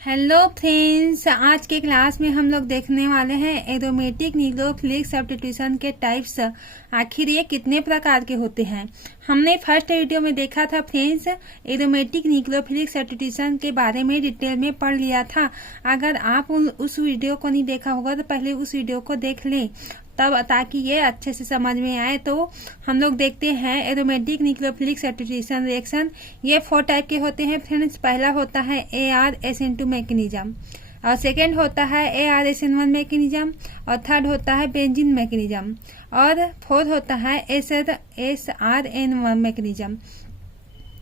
Hello friends, आज के class में हम लोग देखने वाले हैं एरोमेटिक न्यूक्लियोफिलिक सब्स्टिट्यूशन के टाइप्स। आखिर ये कितने प्रकार के होते हैं। हमने फर्स्ट वीडियो में देखा था फ्रेंड्स, एरोमेटिक न्यूक्लियोफिलिक सब्स्टिट्यूशन के बारे में डिटेल में पढ़ लिया था। अगर आप उस वीडियो को नहीं देखा होगा तो पहले उस वीडियो को देख लें, तब ताकि ये अच्छे से समझ में आए। तो हम लोग देखते हैं एरोमेटिक न्यूक्लियोफिलिक सब्स्टिट्यूशन रिएक्शन। ये 4 टाइप के होते हैं फ्रेंड्स। पहला होता है AR-SN2 मैकेनिज्म, और सेकेंड होता है AR-SN1 मैकेनिज्म, और थर्ड होता है बेंजीन मैकेनिज्म, और फोर्थ होता है SRN1 मैकेनिज्म।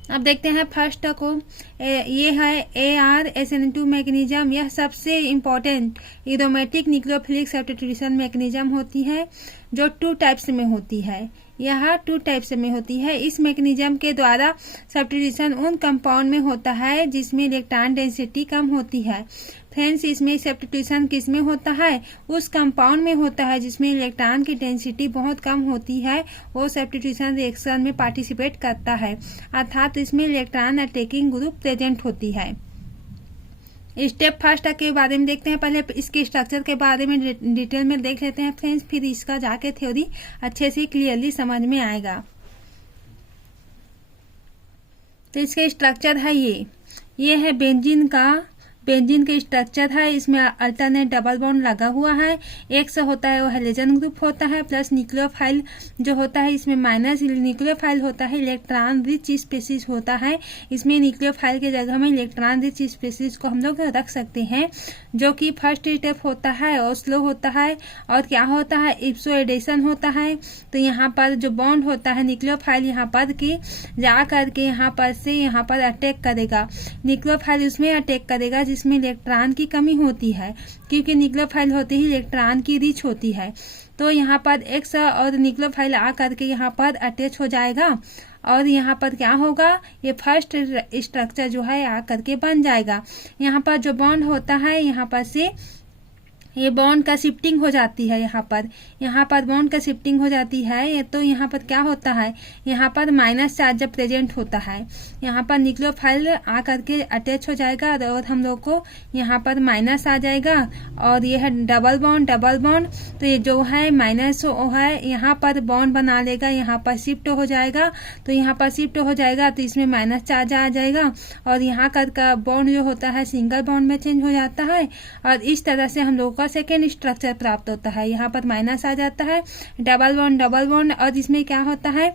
अब देखते हैं फर्स्ट को। ये है AR-SN2 मैकेनिज्म। यह सबसे important aromatic nucleophilic substitution mechanism होती है, जो 2 टाइप्स में होती है। यह 2 टाइप्स में होती है। इस मैकेनिज्म के द्वारा सब्स्टिट्यूशन उन कंपाउंड में होता है जिसमें इलेक्ट्रॉन डेंसिटी कम होती है। फ्रेंड्स, इसमें सब्स्टिट्यूशन किस में होता है? उस कंपाउंड में होता है जिसमें इलेक्ट्रॉन की डेंसिटी बहुत कम होती है। वो सब्स्टिट्यूशन रिएक्शन में पार्टिसिपेट करता है, अर्थात इसमें इलेक्ट्रॉन अटैकिंग ग्रुप प्रेजेंट होती है। स्टेप फर्स्ट के बारे में देखते हैं। पहले इसके स्ट्रक्चर के बारे में डिटेल में देख लेते हैं फ्रेंड्स, फिर इसका जाके थ्योरी अच्छे से क्लियरली समझ में आएगा। तो इसका स्ट्रक्चर है ये है बेंजीन का स्ट्रक्चर है। इसमें अल्टरनेट डबल बॉन्ड लगा हुआ है। एक से होता है वो हेलोजन ग्रुप होता है, प्लस न्यूक्लियोफाइल जो होता है इसमें माइनस न्यूक्लियोफाइल होता है। इलेक्ट्रॉन रिच स्पीसीज होता है। इसमें न्यूक्लियोफाइल के जगह में इलेक्ट्रॉन रिच स्पीसीज को हम लोग रख सकते हैं, जो कि फर्स्ट स्टेप होता है और स्लो होता है। और क्या होता है? इप्सो एडेशन होता है। तो यहाँ पर जो बॉन्ड होता है न्यूक्लियोफाइल यहाँ पर की जा करके यहाँ पर से यहाँ पर अटैक करेगा। न्यूक्लियोफाइल उसमें अटैक करेगा जिसमें इलेक्ट्रॉन की कमी होती है, क्योंकि न्यूक्लियोफाइल होते ही इलेक्ट्रॉन की रिच होती है। तो यहाँ पर एक्स और न्यूक्लियोफाइल आ करके यहाँ पर अटैच हो जाएगा, और यहाँ पर क्या होगा? ये फर्स्ट स्ट्रक्चर जो है आ करके बन जाएगा। यहाँ पर जो बॉन्ड होता है यहाँ पर से ये बॉन्ड का शिफ्टिंग हो जाती है। यहाँ पर बॉन्ड का शिफ्टिंग हो जाती है। तो यहाँ पर क्या होता है? यहाँ पर माइनस चार्ज जब प्रेजेंट होता है, यहाँ पर न्यूक्लियोफाइल आ करके अटैच हो जाएगा और हम लोग को यहाँ पर माइनस आ जाएगा। और ये है डबल बॉन्ड। तो ये जो है माइनस वो है यहाँ पर बॉन्ड बना लेगा, यहाँ पर शिफ्ट हो जाएगा। तो यहाँ पर शिफ्ट हो जाएगा तो इसमें माइनस चार्ज आ जाएगा, और यहाँ का बॉन्ड जो होता है सिंगल बॉन्ड में चेंज हो जाता है। और इस तरह से हम लोग सेकेंड स्ट्रक्चर प्राप्त होता है। यहाँ पर माइनस आ जाता है, डबल बॉन्ड, और इसमें क्या होता है?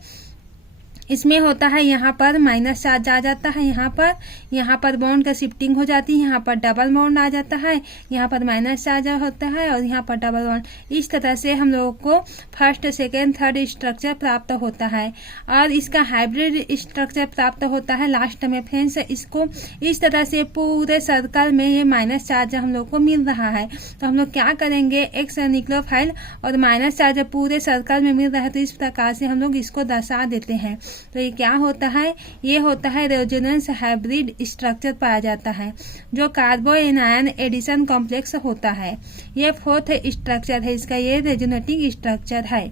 इसमें होता है यहाँ पर माइनस चार्ज आ जाता है। यहाँ पर बॉन्ड का शिफ्टिंग हो जाती है। यहाँ पर डबल बॉन्ड आ जाता है, यहाँ पर माइनस चार्ज होता है, और यहाँ पर डबल बॉन्ड। इस तरह से हम लोगों को फर्स्ट, सेकेंड, थर्ड स्ट्रक्चर प्राप्त होता है। और इसका हाइब्रिड स्ट्रक्चर प्राप्त होता है लास्ट में फ्रेंड्स। इसको इस तरह से पूरे सर्कल में ये माइनस चार्ज हम लोग को मिल रहा है। तो हम लोग क्या करेंगे? एक्स न्यूक्लियोफाइल और माइनस चार्ज पूरे सर्कल में मिल रहा है, तो इस प्रकार से हम लोग इसको दर्शा देते हैं। तो ये क्या होता है? ये होता है रेजोनेंस हाइब्रिड स्ट्रक्चर पाया जाता है, जो कार्बो एनायन एडिशन कॉम्प्लेक्स होता है। ये 4th स्ट्रक्चर है इसका, ये रेजोनेटिक स्ट्रक्चर है।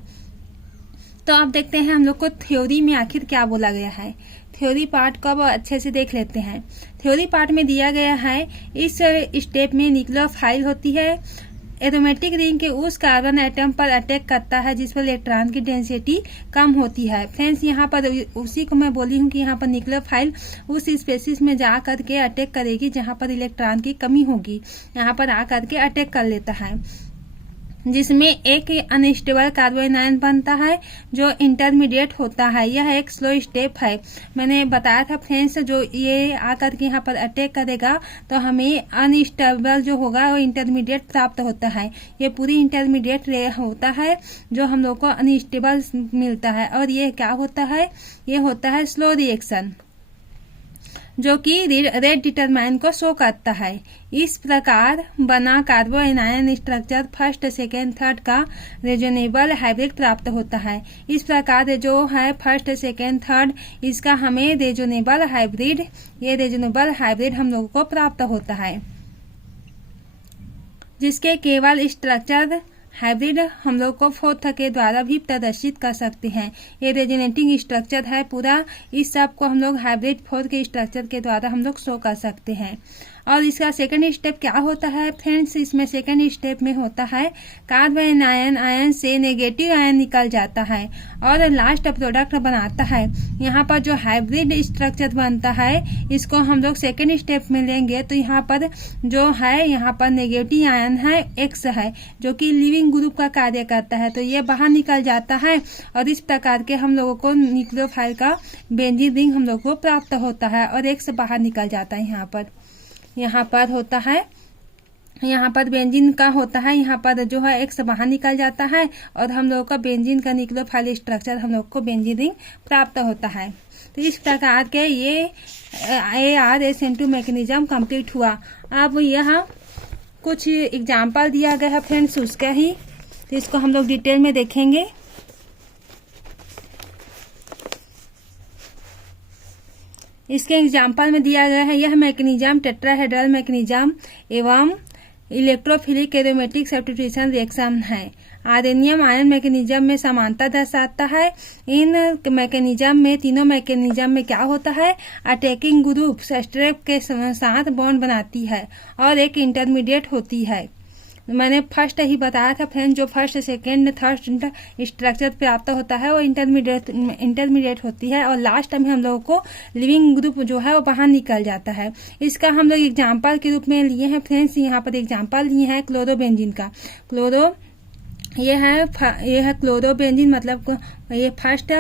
तो अब देखते हैं हम लोग को थ्योरी में आखिर क्या बोला गया है। थ्योरी पार्ट को अब अच्छे से देख लेते हैं। थ्योरी पार्ट में दिया गया है, इस स्टेप में न्यूक्लियोफाइल होती है। एरोमेटिक रिंग के उस कार्बन एटम पर अटैक करता है जिस पर इलेक्ट्रॉन की डेंसिटी कम होती है। फ्रेंड्स, यहाँ पर उसी को मैं बोली हूँ कि यहाँ पर न्यूक्लियोफाइल उस स्पेसिस में जा करके अटैक करेगी जहाँ पर इलेक्ट्रॉन की कमी होगी। यहाँ पर आ करके अटैक कर लेता है, जिसमें एक अनस्टेबल कार्बोनाइन बनता है जो इंटरमीडिएट होता है। यह एक स्लो स्टेप है। मैंने बताया था फ्रेंड्स, जो ये आकर के यहाँ पर अटैक करेगा तो हमें अनस्टेबल जो होगा वो इंटरमीडिएट प्राप्त होता है। ये पूरी इंटरमीडिएट होता है जो हम लोग को अनस्टेबल मिलता है। और ये क्या होता है? ये होता है स्लो रिएक्शन, जो कि रेड डिटरमाइन को शो करता है। इस प्रकार बना carbo anion structure first, second, third का रेजोनेबल हाइब्रिड प्राप्त होता है। इस प्रकार जो है फर्स्ट, सेकेंड, थर्ड, इसका हमें रेजोनेबल हाइब्रिड हम लोगों को प्राप्त होता है, जिसके केवल स्ट्रक्चर हाइब्रिड हम लोग को 4th के द्वारा भी प्रदर्शित कर सकते हैं। ये रेजोनेटिंग स्ट्रक्चर है पूरा, इस सब को हम लोग हाइब्रिड 4th के स्ट्रक्चर के द्वारा हम लोग शो कर सकते हैं। और इसका सेकंड स्टेप क्या होता है फ्रेंड्स, इसमें सेकंड स्टेप में होता है कार्बन आयन से नेगेटिव आयन निकल जाता है और लास्ट प्रोडक्ट बनाता है। यहाँ पर जो हाइब्रिड स्ट्रक्चर बनता है इसको हम लोग सेकंड स्टेप में लेंगे तो यहाँ पर जो है यहाँ पर नेगेटिव आयन है X है जो कि लिविंग ग्रुप का कार्य करता है, तो ये बाहर निकल जाता है और इस प्रकार के हम लोगों को न्यूक्लियोफाइल का बेंजीन रिंग हम लोग को प्राप्त होता है और X बाहर निकल जाता है। यहाँ पर होता है, यहाँ पर बेंजीन का होता है, यहाँ पर जो है X बाहर निकल जाता है और हम लोग का बेंजीन का न्यूक्लियोफाइल स्ट्रक्चर हम लोग को बेंजीन रिंग प्राप्त होता है। तो इस प्रकार के ये ARSN2 मैकेनिज्म कंप्लीट हुआ। अब यहाँ कुछ एग्जाम्पल दिया गया है फ्रेंड्स उसका ही, तो इसको हम लोग डिटेल में देखेंगे। इसके एग्जाम्पल में दिया गया है यह मैकेनिज्म टेट्राहेड्रल मैकेनिज्म एवं इलेक्ट्रोफिलिक एरोमेटिक सब्स्टिट्यूशन रिएक्शन है। आर्सेनियम आयन मैकेनिज्म में समानता दर्शाता है। इन मैकेनिज्म में तीनों मैकेनिज्म में क्या होता है, अटैकिंग ग्रुप सब्सट्रेट के साथ बॉन्ड बनाती है और एक इंटरमीडिएट होती है। मैंने फर्स्ट ही बताया था फ्रेंड, जो फर्स्ट सेकेंड थर्ड स्ट्रक्चर प्राप्त होता है वो इंटरमीडिएट होती है और लास्ट में हम लोगों को लिविंग ग्रुप जो है वो बाहर निकल जाता है। इसका हम लोग एग्जाम्पल के रूप में लिए हैं फ्रेंड्स। यहाँ पर एग्जाम्पल लिए हैं क्लोरोबेंजीन का। ये है क्लोरोबेंजीन, मतलब ये फर्स्ट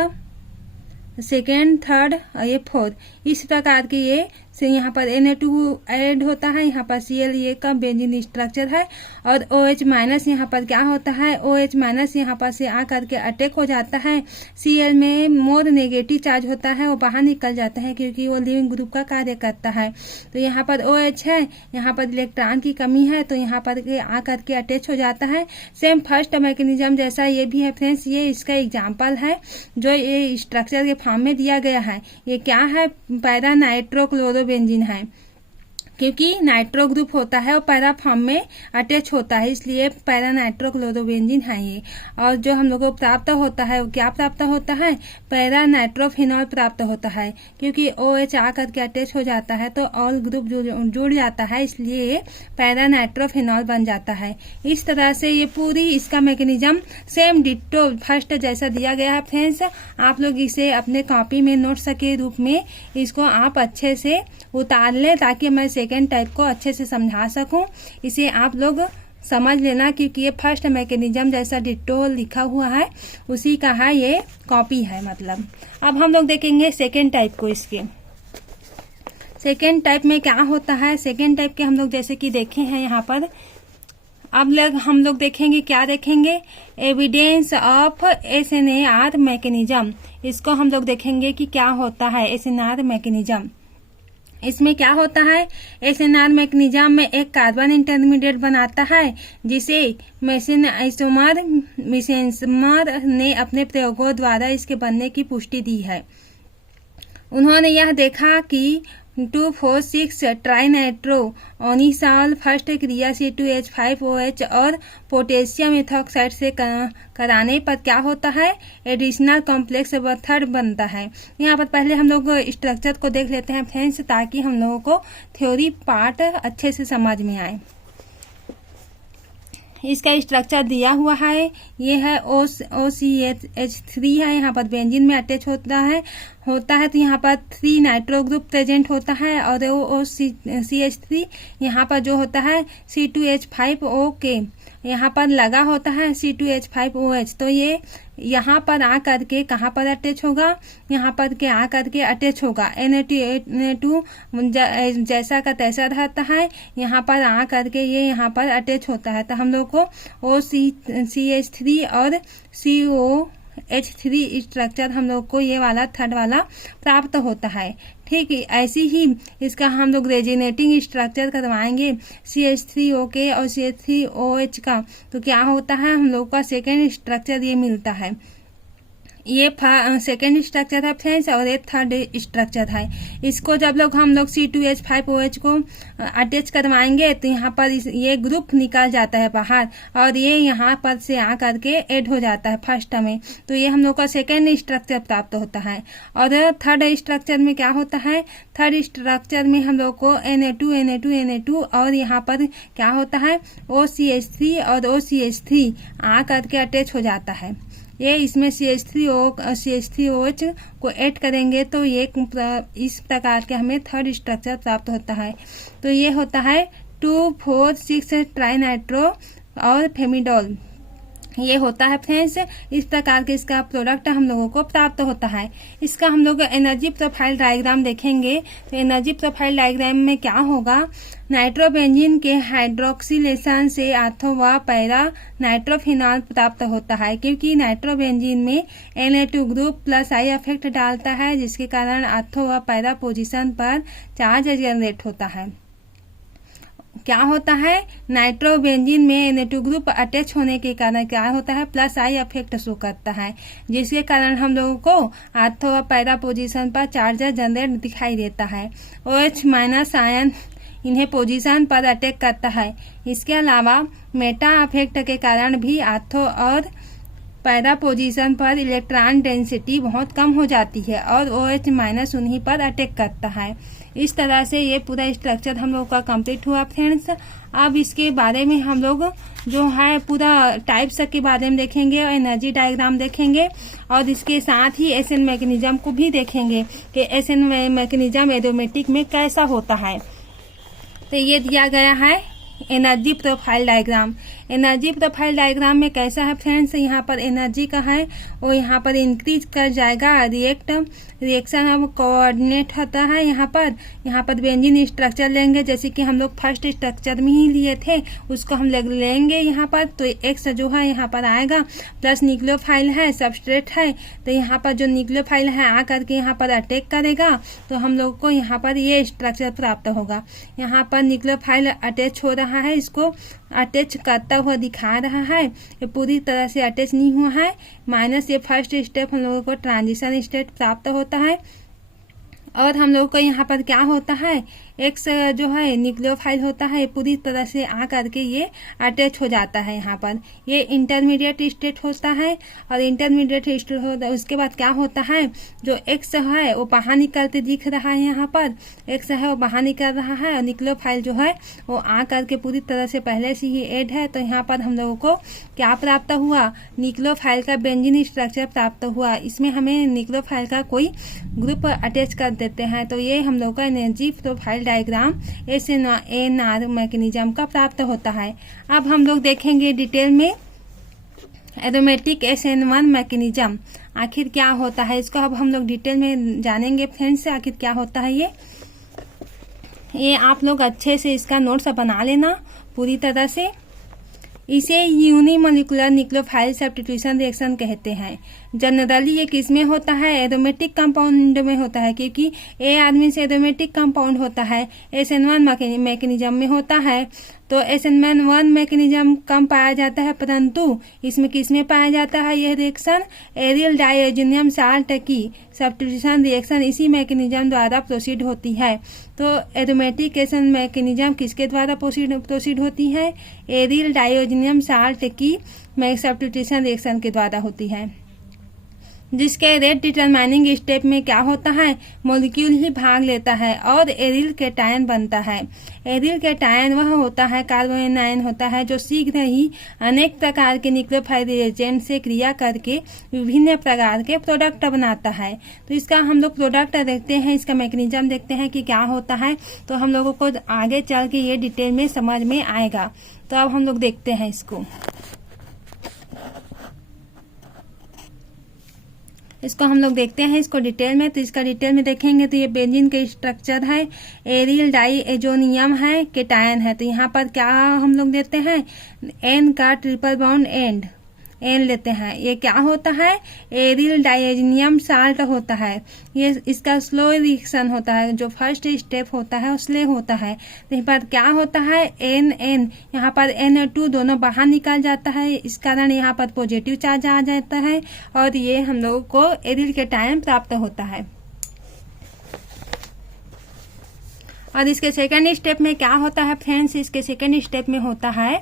सेकेंड थर्ड और ये फोर्थ। इस प्रकार के ये से यहाँ पर Na2 ऐड होता है, यहाँ पर Cl ये का बेंजीन स्ट्रक्चर है और OH माइनस यहाँ पर क्या होता है, OH माइनस यहाँ पर से आ करके अटैक हो जाता है। Cl में मोर नेगेटिव चार्ज होता है, वो बाहर निकल जाता है क्योंकि वो लिविंग ग्रुप का कार्य करता है। तो यहाँ पर OH है, यहाँ पर इलेक्ट्रॉन की कमी है तो यहाँ पर आ करके अटैच हो जाता है। सेम फर्स्ट मैकेनिज्म जैसा ये भी है फ्रेंड्स। ये इसका एग्जाम्पल है जो ये स्ट्रक्चर के फॉर्म में दिया गया है। ये क्या है, पैरा नाइट्रोक्लोरोबेंजीन है, क्योंकि नाइट्रो ग्रुप होता है और पैरा फॉर्म में अटैच होता है, इसलिए पैरा नाइट्रोक्लोरोबेंजीन है ये। और जो हम लोग को प्राप्त होता है वो क्या प्राप्त होता है, पैरा नाइट्रोफिनॉल प्राप्त होता है, क्योंकि OH आकर के अटैच हो जाता है तो ऑल ग्रुप जुड़ जाता है, इसलिए ये पैरा नाइट्रोफिनॉल बन जाता है। इस तरह से ये पूरी इसका मैकेनिज्म सेम डिट्टो फर्स्ट जैसा दिया गया है फ्रेंड्स। आप लोग इसे अपने कॉपी में नोट्स के रूप में इसको आप अच्छे से उतार लें ताकि मैं सेकेंड टाइप को अच्छे से समझा सकूं। इसे आप लोग समझ लेना क्योंकि ये फर्स्ट मैकेनिज्म जैसा डिट्टो लिखा हुआ है उसी का है, ये कॉपी है मतलब। अब हम लोग देखेंगे सेकेंड टाइप को। इसके सेकेंड टाइप में क्या होता है, सेकेंड टाइप के हम लोग जैसे कि देखे हैं यहाँ पर। अब हम लोग देखेंगे, क्या देखेंगे, एविडेंस ऑफ SNAR मैकेनिज्म। इसको हम लोग देखेंगे कि क्या होता है SNAR मैकेनिज्म। इसमें क्या होता है, SNAR मैकेनिज्म में एक कार्बन इंटरमीडिएट बनाता है जिसे मेसेंसमर ने अपने प्रयोगों द्वारा इसके बनने की पुष्टि दी है। उन्होंने यह देखा कि 2,4,6 ट्राइनाइट्रोओनिसॉल फर्स्ट क्रिया C2H5OH और पोटेशियम इथॉक्साइड से कराने पर क्या होता है, एडिशनल कॉम्प्लेक्स थर्ड बनता है। यहाँ पर पहले हम लोग स्ट्रक्चर को देख लेते हैं फ्रेंड्स ताकि हम लोगों को थ्योरी पार्ट अच्छे से समझ में आए। इसका स्ट्रक्चर दिया हुआ है, ये है OCH3 है, यहाँ पर बेंजीन में अटैच होता है तो यहाँ पर 3 नाइट्रो ग्रुप प्रेजेंट होता है और OCH3 यहाँ पर जो होता है C2H5O के यहाँ पर लगा होता है C2H5OH। तो ये यहाँ पर आ करके कहाँ पर अटैच होगा, यहाँ पर के आ करके अटैच होगा। Na2 जैसा का तैसा रहता है, यहाँ पर आ करके ये यहाँ पर अटैच होता है। तो हम लोग को OCH3 और COH3 स्ट्रक्चर हम लोग को ये वाला थर्ड वाला प्राप्त होता है। ठीक है, ऐसी ही इसका हम लोग रेजिनेटिंग स्ट्रक्चर करवाएंगे CH3O के और CH3OH का, तो क्या होता है हम लोग का सेकेंड स्ट्रक्चर ये मिलता है। ये सेकेंड स्ट्रक्चर है फ्रेंड्स और ये थर्ड स्ट्रक्चर है। इसको जब हम लोग C2H5OH को अटैच करवाएंगे तो यहाँ पर ये ग्रुप निकल जाता है बाहर और ये यहाँ पर से आ करके ऐड हो जाता है फर्स्ट में। तो ये हम लोग का सेकेंड स्ट्रक्चर प्राप्त होता है। और थर्ड स्ट्रक्चर में क्या होता है, थर्ड स्ट्रक्चर में हम लोग को Na2 और यहाँ पर क्या होता है OCH3 और OCH3 आ करके अटैच हो जाता है। ये इसमें CH3OH को ऐड करेंगे तो ये इस प्रकार के हमें थर्ड स्ट्रक्चर प्राप्त होता है। तो ये होता है 2,4,6 ट्राइनाइट्रो और फेमिडोल, ये होता है फ्रेंड्स। इस प्रकार के इसका प्रोडक्ट हम लोगों को प्राप्त होता है। इसका हम लोग एनर्जी प्रोफाइल डायग्राम देखेंगे तो एनर्जी प्रोफाइल डायग्राम में क्या होगा, नाइट्रोबेंजीन के हाइड्रोक्सिलेशन से अथवा पैरा नाइट्रोफिनॉल प्राप्त होता है, क्योंकि नाइट्रोबेंजीन में Na2 group plus I effect डालता है, जिसके कारण अथवा पैरा पोजीशन पर चार्ज जनरेट होता है। क्या होता है, नाइट्रोबेंजीन में Na2 ग्रुप अटैच होने के कारण क्या होता है, प्लस I इफेक्ट शो करता है, जिसके कारण हम लोगों को अथवा पैरा पोजीशन पर चार्ज जनरेट दिखाई देता है। OH माइनस आयन इन्हें पोजीशन पर अटैक करता है। इसके अलावा मेटा इफेक्ट के कारण भी आर्थो और पैरा पोजीशन पर इलेक्ट्रॉन डेंसिटी बहुत कम हो जाती है और OH माइनस उन्हीं पर अटैक करता है। इस तरह से ये पूरा स्ट्रक्चर हम लोग का कंप्लीट हुआ फ्रेंड्स। अब इसके बारे में हम लोग जो है पूरा टाइप्स के बारे में देखेंगे और एनर्जी डायग्राम देखेंगे और इसके साथ ही एसएन मैकेनिज्म को भी देखेंगे कि एसएन मैकेनिज्म एरोमेटिक में कैसा होता है। तो ये दिया गया है energy profile diagram. Energy profile diagram में कैसा है फ्रेंड्स, यहाँ पर एनर्जी का है वो यहाँ पर इंक्रीज कर जाएगा। रिएक्शन अब कोऑर्डिनेट होता है। यहाँ पर बेंजीन स्ट्रक्चर लेंगे, जैसे कि हम लोग फर्स्ट स्ट्रक्चर में ही लिए थे उसको हम लेंगे यहाँ पर। तो एक्स जो है यहाँ पर आएगा, प्लस न्यूक्लियोफाइल है, सबस्ट्रेट है, तो यहाँ पर जो न्यूक्लियोफाइल है आ करके यहाँ पर अटैक करेगा तो हम लोग को यहाँ पर ये स्ट्रक्चर प्राप्त होगा। यहाँ पर न्यूक्लियोफाइल अटैच हो रहा है, इसको अटैच करता हुआ दिखा रहा है, ये पूरी तरह से अटैच नहीं हुआ है। माइनस ये फर्स्ट स्टेप हम लोगों को ट्रांजिशन स्टेट प्राप्त होता है। और हम लोग को यहाँ पर क्या होता है, एक्स जो है न्यूक्लियोफाइल होता है, पूरी तरह से आ करके ये अटैच हो जाता है। यहाँ पर ये इंटरमीडिएट स्टेट होता है और इंटरमीडिएट स्टेट होता है। उसके बाद क्या होता है, जो एक्स है वो बाहर निकलते दिख रहा है, यहाँ पर एक्स है वो बाहर निकल रहा है और न्यूक्लियोफाइल जो है वो आ करके पूरी तरह से पहले से ही ऐड है। तो यहाँ पर हम लोगों को क्या प्राप्त हुआ, न्यूक्लियोफाइल का बेंजीन स्ट्रक्चर प्राप्त हुआ। इसमें हमें न्यूक्लियोफाइल का कोई ग्रुप अटैच कर देते हैं। तो ये हम लोग का energy profile diagram SNR mechanism का प्राप्त होता है। अब हम लोग देखेंगे डिटेल में एरोमेटिक SN1 मैकेनिज्म आखिर क्या होता है। इसको अब हम लोग डिटेल में जानेंगे फ्रेंड्स, आखिर क्या होता है। ये आप लोग अच्छे से इसका नोट्स बना लेना पूरी तरह से। इसे यूनिमोलिकुलर न्यूक्लियोफाइल सब्स्टिट्यूशन रिएक्शन कहते हैं। जनरली ये किसमें होता है, एरोमेटिक कंपाउंड में होता है, क्योंकि ए आदमी से एरोमेटिक कंपाउंड होता है, SN1 मैकेनिज्म में होता है। तो SN1 मैकेनिज्म कम पाया जाता है, परंतु इसमें किसमें पाया जाता है यह रिएक्शन, एरियल डाइओजेनियम साल्ट की सब्स्टिट्यूशन रिएक्शन इसी मैकेनिज्म द्वारा प्रोसीड होती है। तो एरोमेटिक SN मैकेनिज्म किसके द्वारा प्रोसीड होती है, एरियल डाइओजेनियम साल्ट की सब्स्टिट्यूशन रिएक्शन के द्वारा होती है, जिसके रेट डिटरमाइनिंग स्टेप में क्या होता है, मॉलिक्यूल ही भाग लेता है और एरिल कैटायन बनता है। एरिल कैटायन वह होता है, कार्बोनिल आयन होता है, जो शीघ्र ही अनेक प्रकार के न्यूक्लियोफाइल रिएजेंट से क्रिया करके विभिन्न प्रकार के प्रोडक्ट बनाता है। तो इसका हम लोग प्रोडक्ट देखते हैं, इसका मैकेनिज्म देखते हैं कि क्या होता है, तो हम लोगों को आगे चल के ये डिटेल में समझ में आएगा। तो अब हम लोग देखते हैं इसको हम लोग देखते हैं इसको डिटेल में। तो इसका डिटेल में देखेंगे तो ये बेंजीन का स्ट्रक्चर है, एरियल डाइएजोनियम है, कैटायन है। तो यहाँ पर क्या हम लोग देते हैं, एन का ट्रिपल बॉन्ड एंड एन लेते हैं। ये क्या होता है, एरिल डायजेनियम साल्ट होता है। ये इसका स्लो रिएक्शन होता है, जो फर्स्ट स्टेप होता है उसले होता है। यहाँ पर क्या होता है, एन यहाँ पर N2 दोनों बाहर निकल जाता है, इस कारण यहाँ पर पॉजिटिव चार्ज आ जाता है और ये हम लोगों को एरिल केटायन प्राप्त होता है। और इसके सेकंड स्टेप में क्या होता है फ्रेंड्स, इसके सेकंड स्टेप में होता है,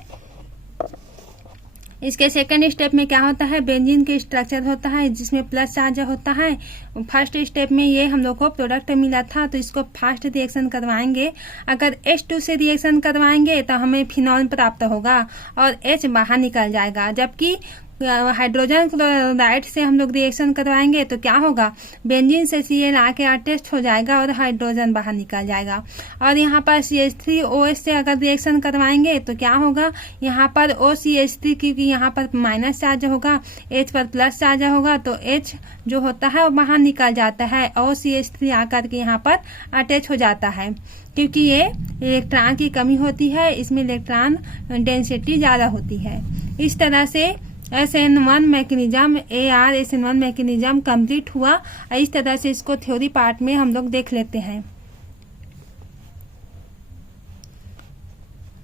इसके सेकंड स्टेप में क्या होता है, बेंजीन के स्ट्रक्चर होता है जिसमें प्लस चार्ज होता है। फर्स्ट स्टेप में ये हम लोग को प्रोडक्ट मिला था तो इसको फास्ट रिएक्शन करवाएंगे। अगर H2 से रिएक्शन करवाएंगे तो हमें फिनॉल प्राप्त होगा और H बाहर निकल जाएगा। जबकि हाइड्रोजन क्लोराइड से हम लोग रिएक्शन करवाएंगे तो क्या होगा, बेंजीन से Cl आके अटैच हो जाएगा और हाइड्रोजन बाहर निकल जाएगा। और यहाँ पर CH3OH से अगर रिएक्शन करवाएंगे तो क्या होगा, यहाँ पर OCH3 क्योंकि यहाँ पर माइनस चार्ज होगा, H पर प्लस चार्ज होगा तो H जो होता है वो बाहर निकल जाता है और CH3 आकर के यहाँ पर अटैच हो जाता है। क्योंकि ये इलेक्ट्रॉन की कमी होती है, इसमें इलेक्ट्रॉन डेंसिटी ज्यादा होती है। इस तरह से SN1 mechanism SN1 mechanism complete हुआ। इस तरह से इसको थ्योरी पार्ट में हम लोग देख लेते हैं।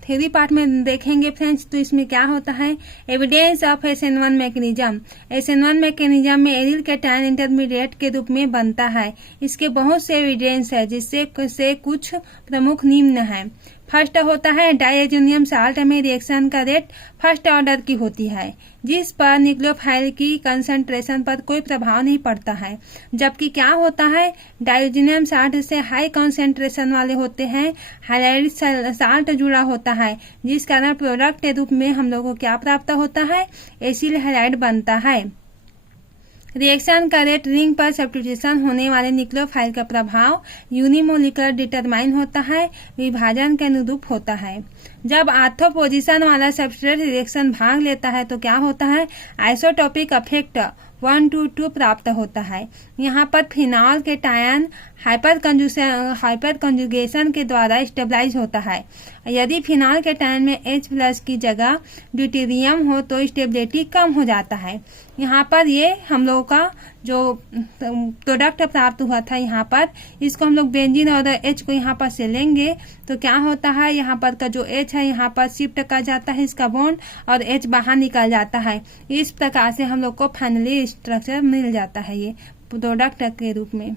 थ्योरी पार्ट में देखेंगे फ्रेंड्स तो इसमें क्या होता है, evidence of SN1 mechanism. SN1 mechanism में एरिल केटायन इंटरमीडिएट के रूप में बनता है। इसके बहुत से एविडेंस है जिससे कुछ प्रमुख निम्न है। फर्स्ट होता है, डायजेनियम साल्ट में रिएक्शन का रेट फर्स्ट ऑर्डर की होती है जिस पर न्यूक्लियोफाइल की कंसंट्रेशन पर कोई प्रभाव नहीं पड़ता है। जबकि क्या होता है, डायजेनियम साल्ट से हाई कंसंट्रेशन वाले होते हैं, हाइलाइड साल्ट जुड़ा होता है जिस कारण प्रोडक्ट के रूप में हम लोगों को क्या प्राप्त होता है, एसिल हाइलाइड बनता है। रिएक्शन का रेट रिंग पर सब्स्टिट्यूशन होने वाले न्यूक्लियोफाइल का प्रभाव यूनिमोलिकुलर डिटरमाइन होता है, विभाजन के अनुरूप होता है। जब आर्थो पोजीशन वाला सबस्ट्रेट रिएक्शन भाग लेता है तो क्या होता है, आइसोटोपिक इफेक्ट 1 to 2 प्राप्त होता है। यहाँ पर फिनॉल के टायन हाइपर कंजुगेशन के द्वारा स्टेबलाइज होता है। यदि फिनॉल के टायन में H+ की जगह ड्यूटेरियम हो तो स्टेबिलिटी कम हो जाता है। यहाँ पर ये हम लोगों का जो प्रोडक्ट प्राप्त हुआ था, यहाँ पर इसको हम लोग बेंजीन और H को यहाँ पर से लेंगे तो क्या होता है, यहाँ पर का जो H है यहाँ पर शिफ्ट कर जाता है इसका बॉन्ड और H बाहर निकल जाता है। इस प्रकार से हम लोग को फाइनली स्ट्रक्चर मिल जाता है ये प्रोडक्ट के रूप में।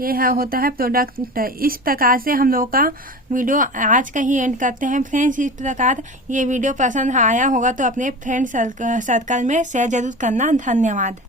ये है होता है प्रोडक्ट। इस प्रकार से हम लोग का वीडियो आज का ही एंड करते हैं फ्रेंड्स। इस प्रकार ये वीडियो पसंद आया होगा तो अपने फ्रेंड सर्कल में शेयर जरूर करना। धन्यवाद।